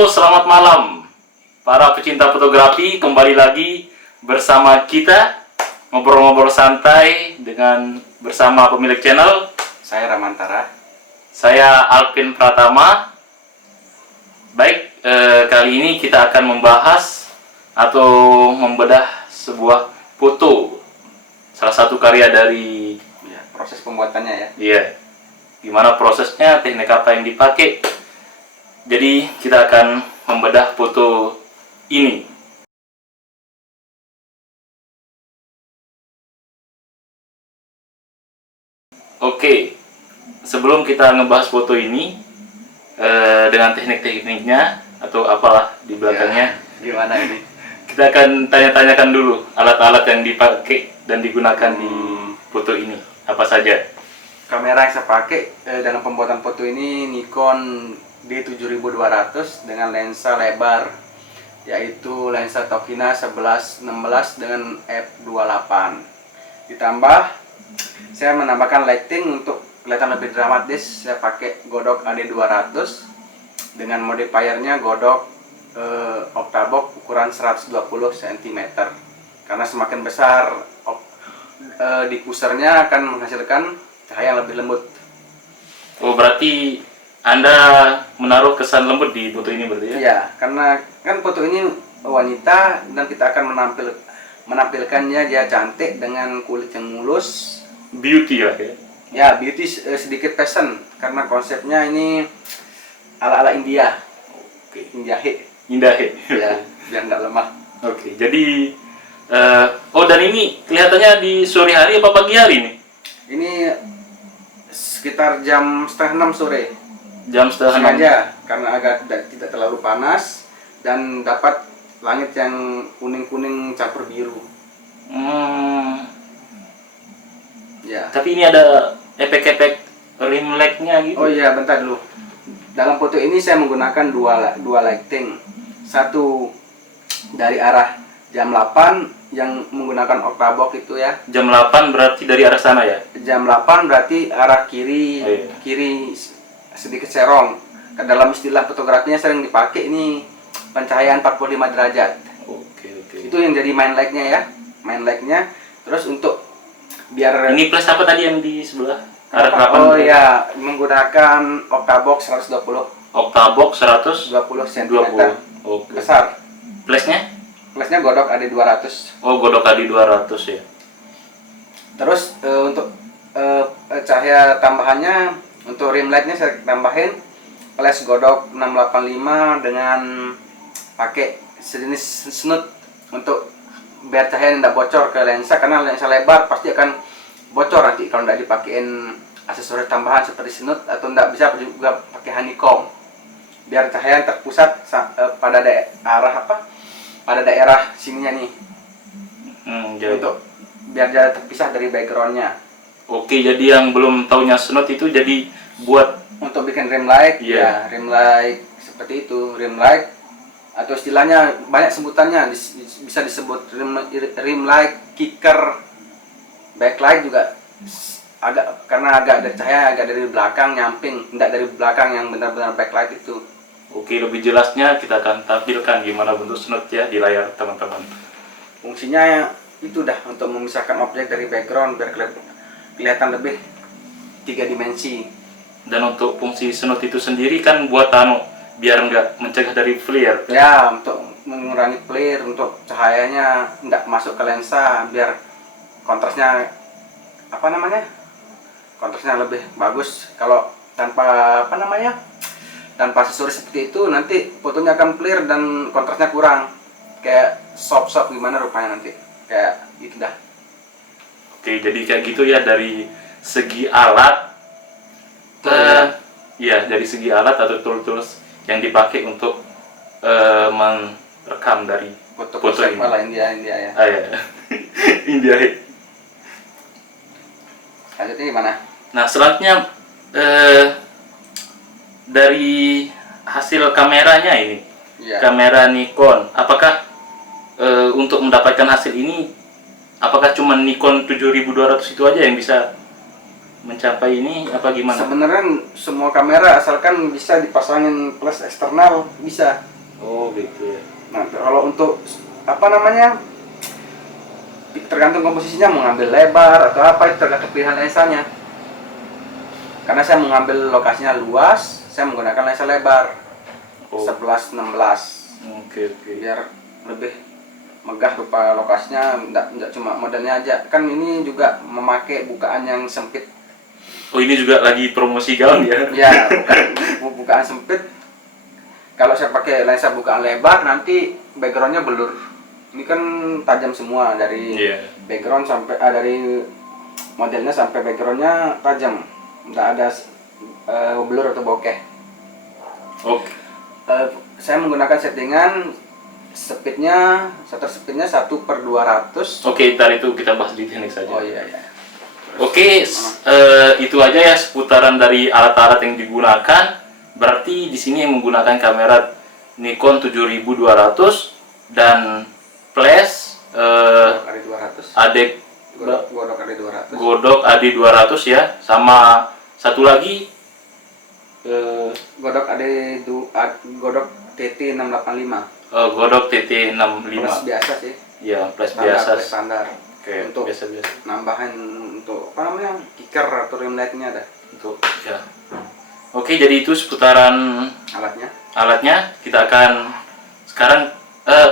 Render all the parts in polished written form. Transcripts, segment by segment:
Halo, selamat malam para pecinta fotografi, kembali lagi bersama kita ngobrol-ngobrol santai dengan bersama pemilik channel. Saya Ramantara. Saya Alvin Pratama. Baik, kali ini kita akan membahas atau membedah sebuah foto, salah satu karya dari Proses pembuatannya ya. Iya, gimana prosesnya, teknik apa yang dipakai. Jadi kita akan membedah foto ini. Oke, sebelum kita ngebahas foto ini dengan teknik-tekniknya atau apalah di belakangnya, Gimana ini? kita akan tanya-tanyakan dulu alat-alat yang dipakai dan digunakan di foto ini apa saja. Kamera yang saya pakai dalam pembuatan foto ini Nikon D7200 dengan lensa lebar, yaitu lensa Tokina 11-16 dengan f/28. Ditambah saya menambahkan lighting untuk kelihatan lebih dramatis. Saya pakai Godok AD200 dengan modifiernya Godok Octabox ukuran 120 cm, karena semakin besar diffusernya akan menghasilkan cahaya yang lebih lembut. Oh, berarti Anda menaruh kesan lembut di foto ini berarti ya? Iya, karena kan foto ini wanita dan kita akan menampilkannya dia cantik dengan kulit yang mulus. Beauty lah ya? Ya, beauty sedikit fashion, karena konsepnya ini ala-ala India. Oke. Indah Indah ya? biar nggak lemah. Oke, jadi oh, dan ini kelihatannya di sore hari apa pagi hari nih? Ini sekitar jam 5:30 sore. Jam setengah enam. Sengaja karena agak tidak terlalu panas dan dapat langit yang kuning-kuning campur biru. Ya. Tapi ini ada efek-efek rim light-nya gitu. Oh iya, bentar dulu. Dalam foto ini saya menggunakan dua lighting. Satu dari arah jam 8 yang menggunakan Octabox itu ya. Jam 8 berarti dari arah sana ya? Jam 8 berarti arah kiri. Oh, iya. Kiri sedikit serong. Dalam istilah fotografinya sering dipakai ini pencahayaan 45 derajat. Oke. Itu yang jadi main light-nya ya. Main light-nya. Terus untuk biar Ini plus apa tadi yang di sebelah? Arah 8. oh iya, menggunakan Octabox 120. Octabox 120 20 cm. Oke. Besar. Plusnya? Plusnya Godok AD200. Oh, Godok AD200 ya. Terus untuk cahaya tambahannya, untuk rim lightnya saya tambahin flash Godok 685 dengan pakai sejenis snut untuk biar cahaya tidak bocor ke lensa, karena lensa lebar pasti akan bocor nanti kalau tidak dipakein aksesoris tambahan seperti snut, atau tidak bisa juga pakai honeycomb biar cahaya terpusat pada daerah sininya nih. Jadi. Untuk biar dia terpisah dari backgroundnya. Oke, jadi yang belum taunya snot itu jadi buat Untuk bikin rim light, Iya. ya rim light seperti itu, rim light atau istilahnya banyak sebutannya, bisa disebut rim light, kicker, backlight juga karena agak ada cahaya agak dari belakang nyamping, tidak dari belakang yang benar-benar backlight itu. Oke, lebih jelasnya kita akan tampilkan gimana bentuk snot ya di layar teman-teman. Fungsinya itu dah untuk memisahkan objek dari background biar kelihatan lebih 3 dimensi. Dan untuk fungsi snot itu sendiri kan buat biar nggak mencegah dari flare. Ya, untuk mengurangi flare, untuk cahayanya nggak masuk ke lensa, biar kontrasnya kontrasnya lebih bagus. Kalau tanpa tanpa aksesoris seperti itu, nanti fotonya akan clear dan kontrasnya kurang, kayak soft gimana rupanya nanti, kayak itu dah. Oke, jadi kayak gitu ya dari segi alat. Ya, dari segi alat atau tools yang dipakai untuk merekam dari Foto foto ini. malah India ya. Ah ya, India. Lanjutnya gimana? Nah, selanjutnya dari hasil kameranya ini, Ya. kamera Nikon, apakah untuk mendapatkan hasil ini, apakah cuma Nikon 7200 itu aja yang bisa mencapai ini apa gimana? Sebenarnya semua kamera asalkan bisa dipasangin flash eksternal bisa. Oh gitu ya. Nah, kalau untuk apa namanya, tergantung komposisinya mau ngambil lebar atau apa, itu tergantung pilihan lensanya. Karena saya mengambil lokasinya luas, saya menggunakan lensa lebar Oh. 11-16 Oke oke. biar lebih megah rupa lokasinya, enggak cuma modelnya aja. Kan ini juga memakai bukaan yang sempit. Oh ini juga lagi promosi gaun ya? Ya, bukaan sempit. Kalau saya pakai lensa bukaan lebar nanti backgroundnya blur. Ini kan tajam semua dari Iya. background sampai dari modelnya sampai backgroundnya tajam. Nggak ada blur atau bokeh. Oke. Saya menggunakan settingan shutter speednya 1/200. Oke, ntar itu kita bahas di teknik saja. Oh iya ya. Oke, itu aja ya seputaran dari alat-alat yang digunakan. Berarti di sini yang menggunakan kamera Nikon 7200 dan flash Kali 200. AD Godok kali 200. Godok AD200 ya, sama satu lagi Godok Godok TT 685. Godok TT65. Plus biasa sih. Ya, flash Standar, biasa. flash standar. Oke, Untuk biasa-biasa. nambahan untuk apa namanya, kicker atau rim lightnya ada Untuk ya. Oke, jadi itu seputaran alatnya. alatnya. Kita akan sekarang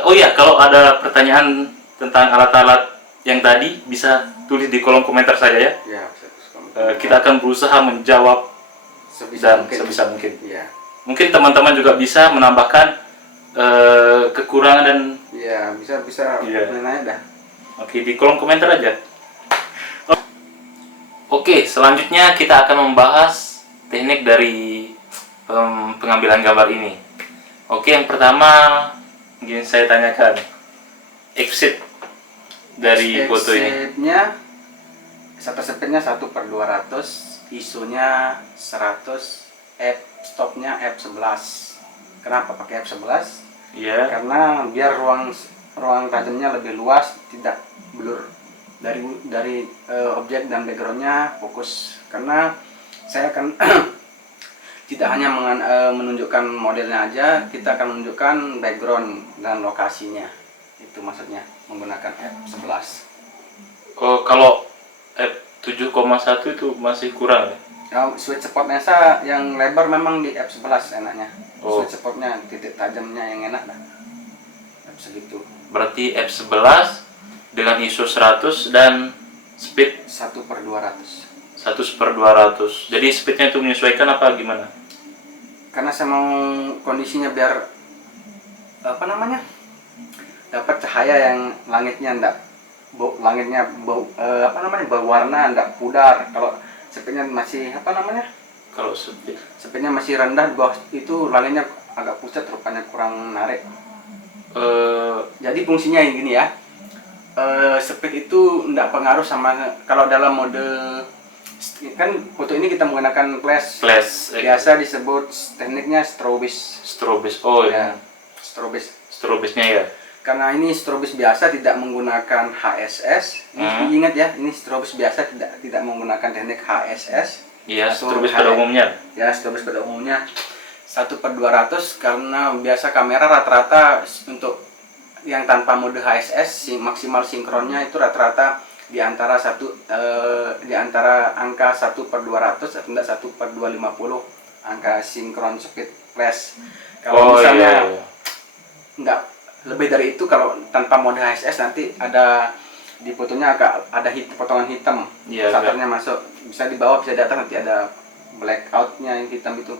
oh ya, kalau ada pertanyaan tentang alat-alat yang tadi bisa tulis di kolom komentar saja ya. Ya, bisa terus kamu. Kita akan berusaha menjawab Sebisa dan sebisa mungkin. Iya. Mungkin teman-teman juga bisa menambahkan kekurangan dan Iya, bisa Iya. nanya dah. oke di kolom komentar aja. Oke, selanjutnya kita akan membahas teknik dari pengambilan gambar ini. Oke, yang pertama ingin saya tanyakan exit dari foto ini. Shutter speednya 1/200, ISO-nya 100, f-stopnya f11. Kenapa pakai f11? Iya. Karena biar ruang tajamnya lebih luas, tidak blur dari objek dan backgroundnya fokus. Karena saya akan tidak hanya menunjukkan modelnya aja, kita akan menunjukkan background dan lokasinya. Itu maksudnya menggunakan f11. Oh, kalau f7,1 itu masih kurang ya? Sweet spot lensa yang lebar memang di f11 enaknya. Oh. Sweet spotnya, titik tajamnya yang enak lah. Segitu. Berarti f11 dengan ISO 100 dan speed 1/200. 1/200. Jadi speednya itu menyesuaikan apa gimana? Karena saya mau kondisinya biar apa namanya, dapat cahaya yang langitnya berwarna, enggak pudar. Kalau speednya masih apa namanya, Kalau speed speednya masih rendah, di bawah itu langitnya agak pucat, rupanya kurang menarik. Jadi fungsinya yang gini ya, speed itu enggak pengaruh sama, kalau dalam mode kan foto ini kita menggunakan flash. Biasa disebut tekniknya strobis. Oh Ya, ya, strobis. strobisnya ya. Karena ini strobis biasa, tidak menggunakan HSS. Ini ingat ya, ini strobis biasa, tidak menggunakan teknik HSS. Iya, Atau strobis pada umumnya. Ya, strobis pada umumnya 1/200. Karena biasa kamera rata-rata untuk yang tanpa mode HSS, maksimal sinkronnya itu rata-rata di antara angka 1/200 atau enggak 1/250 angka sinkron speed flash. Kalau misalnya iya. enggak lebih dari itu, kalau tanpa mode HSS nanti ada di fotonya agak ada potongan hitam. Iya, Shutternya masuk, bisa di bawah bisa di atas, nanti ada blackoutnya yang hitam itu.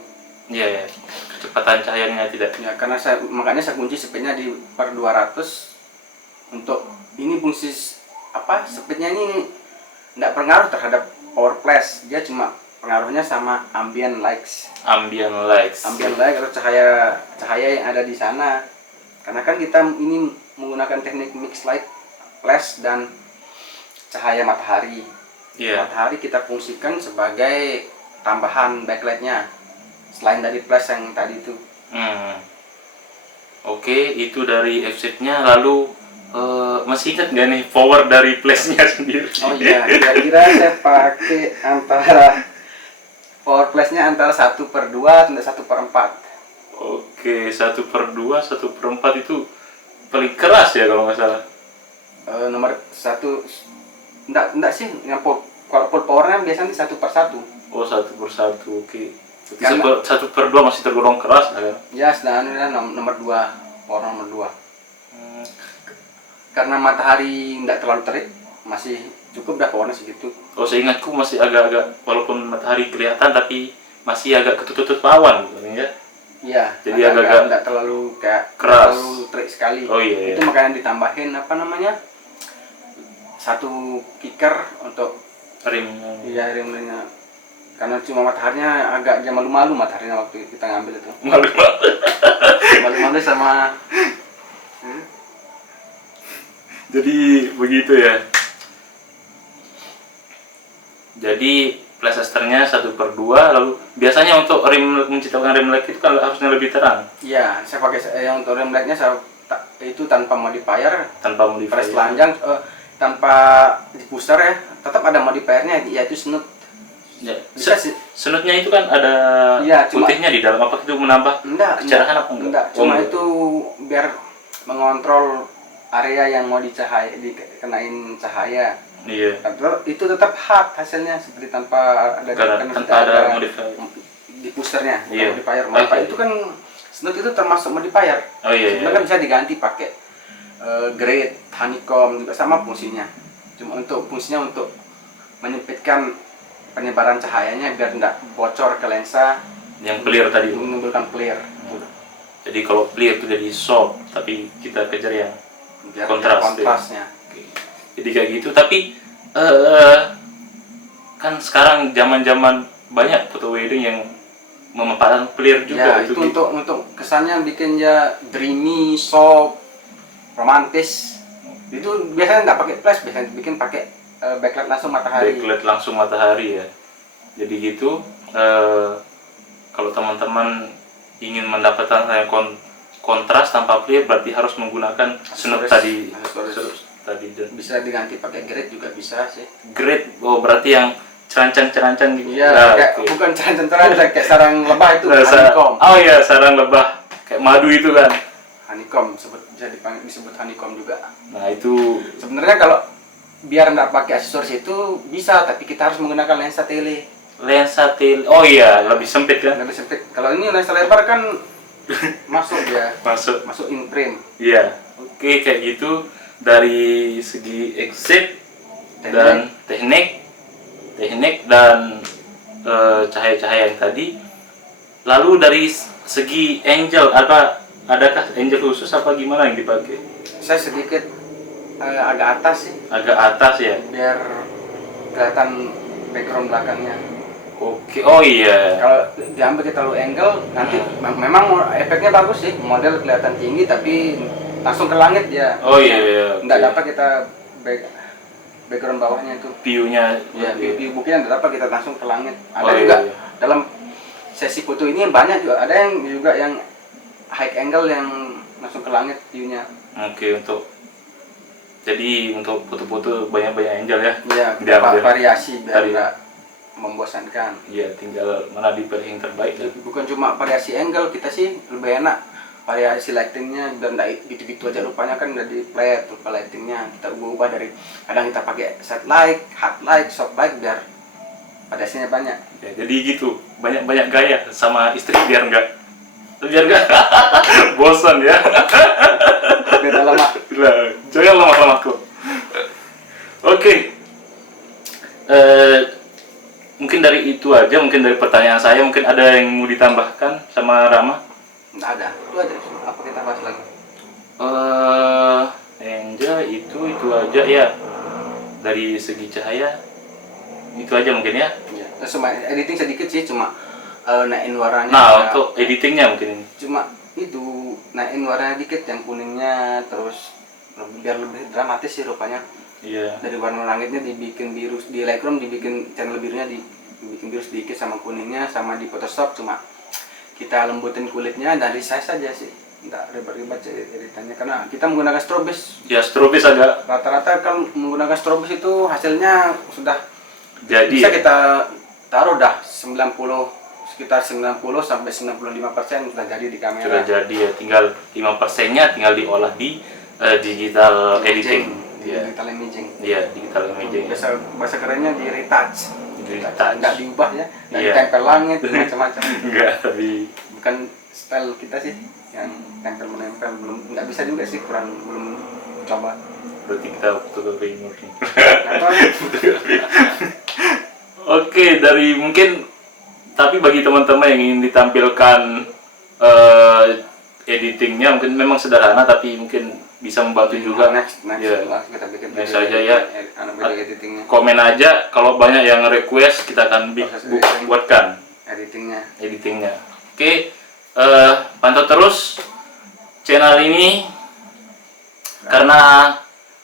Iya, kecepatan cahayanya tidak. Ya, karena makanya saya kunci speednya di per 200. Untuk ini fungsi apa, speednya ini tidak pengaruh terhadap power flash, dia cuma pengaruhnya sama ambient light atau cahaya yang ada di sana. Karena kan kita ini menggunakan teknik mix light, flash dan cahaya matahari. Matahari kita fungsikan sebagai tambahan backlightnya selain dari flash yang tadi itu. Oke, itu dari f-nya. Lalu Masih ingat nggak nih power dari flashnya sendiri? Oh iya, kira-kira saya pakai antara power flashnya antara 1/2 sampai 1/4. Oke, 1/2, 1/4 itu paling keras ya kalau nggak salah. Nomor satu, enggak sih, yang kalau full powernya biasanya 1/1. Oh, 1/1, oke. Jadi Karena- 1/2 masih tergolong keras lah kan? Ya, sedangkan nomor 2, power nomor 2. Hmm, Karena matahari enggak terlalu terik, masih cukup dah powernya segitu. Oh, seingatku masih agak-agak, walaupun matahari kelihatan tapi masih agak ketutup awan gitu ya. Iya, Jadi agak-agak enggak terlalu kayak keras. terlalu terik sekali. Oh iya, iya. Itu makanya ditambahin apa namanya? Satu kicker untuk Rim. rimnya. Karena cuma mataharinya agak malu-malu mataharinya waktu kita ngambil itu. Malu. Malu-malu sama Jadi begitu ya. Jadi Playcasternya 1/2, lalu biasanya untuk menciptakan rim lag itu kan harusnya lebih terang Iya, saya pakai yang untuk rim lightnya itu tanpa modifier, tanpa modifier. press telanjang, tanpa diffuser ya, tetap ada modifiernya yaitu snoot. Ya, Bisa sih. senutnya itu kan ada Iya, cuma- putihnya di dalam, apa itu menambah kecerahan apa enggak? Enggak, Oh, cuma enggak. itu biar mengontrol area yang mau dikenain cahaya. Iya. Itu tetap hard hasilnya seperti tanpa ada Karena tidak tanpa ada modifier. diffusernya, bukan Iya. modifier. Oke. Modifier itu kan snoot itu termasuk modifier. Oh iya. Sebenarnya kan bisa diganti pakai grade, honeycomb juga sama fungsinya. Cuma fungsinya untuk menyempitkan penyebaran cahayanya biar tidak bocor ke lensa, Yang clear tadi. menimbulkan flare. Jadi kalau clear itu jadi soft, tapi kita kejar yang Biar kontrasnya. kontrasnya. Jadi kayak gitu. Tapi kan sekarang zaman-zaman banyak foto wedding yang memanfaatkan clear juga Ya, itu untuk kesannya bikin ya dreamy, soft, romantis. Itu biasanya nggak pakai flash, biasanya bikin pakai backlight langsung matahari. backlight langsung matahari ya. Jadi gitu. Kalau teman-teman ingin mendapatkan kontras tanpa clear, berarti harus menggunakan snoot tadi. Aksesoris. Tadi dan Bisa diganti pakai grade juga bisa sih. grade. Oh, berarti yang cerancang-cerancang gitu. Iya, Nah, kayak oke. bukan cerancang kayak sarang lebah itu Nah, honeycomb. oh iya, sarang lebah kayak madu itu kan. Honeycomb bisa disebut honeycomb juga. Nah, itu Sebenarnya kalau biar nggak pakai aksesoris itu bisa, tapi kita harus menggunakan lensa tele. lensa tele. Oh iya, lebih sempit kan? Lebih sempit. Kalau ini lensa lebar kan masuk ya, Masuk. in frame. Iya. Oke, kayak gitu dari segi exit dan teknik dan cahaya-cahaya yang tadi. Lalu dari segi angle, adakah angle khusus apa gimana yang dipakai? Saya sedikit agak atas sih, Agak atas ya. biar kelihatan background belakangnya. Oke. Oh iya. Kalau diambil kita terlalu angle, nanti memang efeknya bagus sih, model kelihatan tinggi tapi langsung ke langit dia. Oh iya, iya, Nggak oke. dapat kita background bawahnya itu. View-nya. Ya, oke. view bukitnya nggak dapat kita langsung ke langit. Ada Oh, iya, juga iya. dalam sesi foto ini banyak juga, ada yang juga yang high angle yang langsung ke langit view-nya. Oke, jadi untuk foto-foto banyak-banyak angle ya. Iya, Biar- beberapa biar- variasi biar Tadi. nggak membosankan. Iya, tinggal mana dipilih yang terbaik kan. Bukan cuma variasi angle, kita sih lebih enak variasi lightingnya biar nggak gitu-gitu aja rupanya kan udah di flat rupa lightingnya kita ubah dari kadang kita pakai set light, hard light, soft light biar variasinya banyak. Ya, jadi gitu, banyak-banyak gaya sama istri biar nggak bosan ya. Beda lama. Lah, jangan lama-lama kok. Oke. Mungkin dari itu aja, mungkin dari pertanyaan saya, mungkin ada yang mau ditambahkan sama Rama? Nggak ada, itu aja. Apa kita bahas lagi? Angel itu aja ya. Dari segi cahaya itu aja mungkin ya. Ya. Terus cuma editing sedikit sih, cuma naikin warnanya. Nah, ya. untuk editingnya mungkin. Cuma itu naikin warnanya dikit yang kuningnya, terus biar lebih dramatis sih rupanya. Iya. Dari warna langitnya dibikin biru, di Lightroom dibikin channel birunya dibikin biru sedikit sama kuningnya, sama di Photoshop cuma kita lembutin kulitnya dan resize saja sih. nggak ribet-ribet sih editannya, karena kita menggunakan Strobis. Ya Strobis agak Rata-rata kalau menggunakan Strobis itu hasilnya sudah jadi bisa kita taruh dah 90, sekitar 90 sampai 95% sudah jadi di kamera. sudah jadi ya, tinggal 5%-nya tinggal diolah di digital editing. Iya. Digital imaging. Iya, digital imaging. Bahasa kerennya di retouch. Retouch. Nggak diubah ya, nggak Iya. ditempel langit macam-macam. Enggak, tapi Bukan style kita sih yang tempel menempel, nggak bisa juga sih, belum coba. berarti kita fotografi murni. Apa? Oke, dari mungkin tapi bagi teman-teman yang ingin ditampilkan editingnya mungkin memang sederhana tapi mungkin bisa membantu juga. Next Ya. kita bikin Next video aja ya. video editingnya, Komen aja kalau banyak yang request kita akan buatkan editingnya. Oke, pantau terus channel ini karena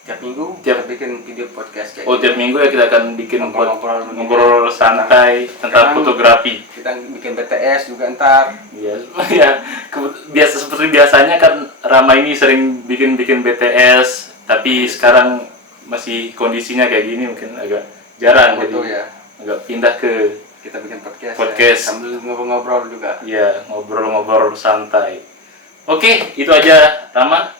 Tiap minggu Tiap- kita bikin video podcast kayak tiap minggu ya kita akan bikin Ngobrol-ngobrol santai tentang Sekarang- fotografi. kita bikin BTS juga ntar. Iya, ya biasa seperti biasanya kan Rama ini sering bikin BTS, tapi sekarang masih kondisinya kayak gini mungkin agak jarang Betul jadi ya, agak pindah ke kita bikin podcast. Podcast. Ya, sambil ngobrol-ngobrol juga. ya ngobrol-ngobrol santai. Oke, itu aja Rama.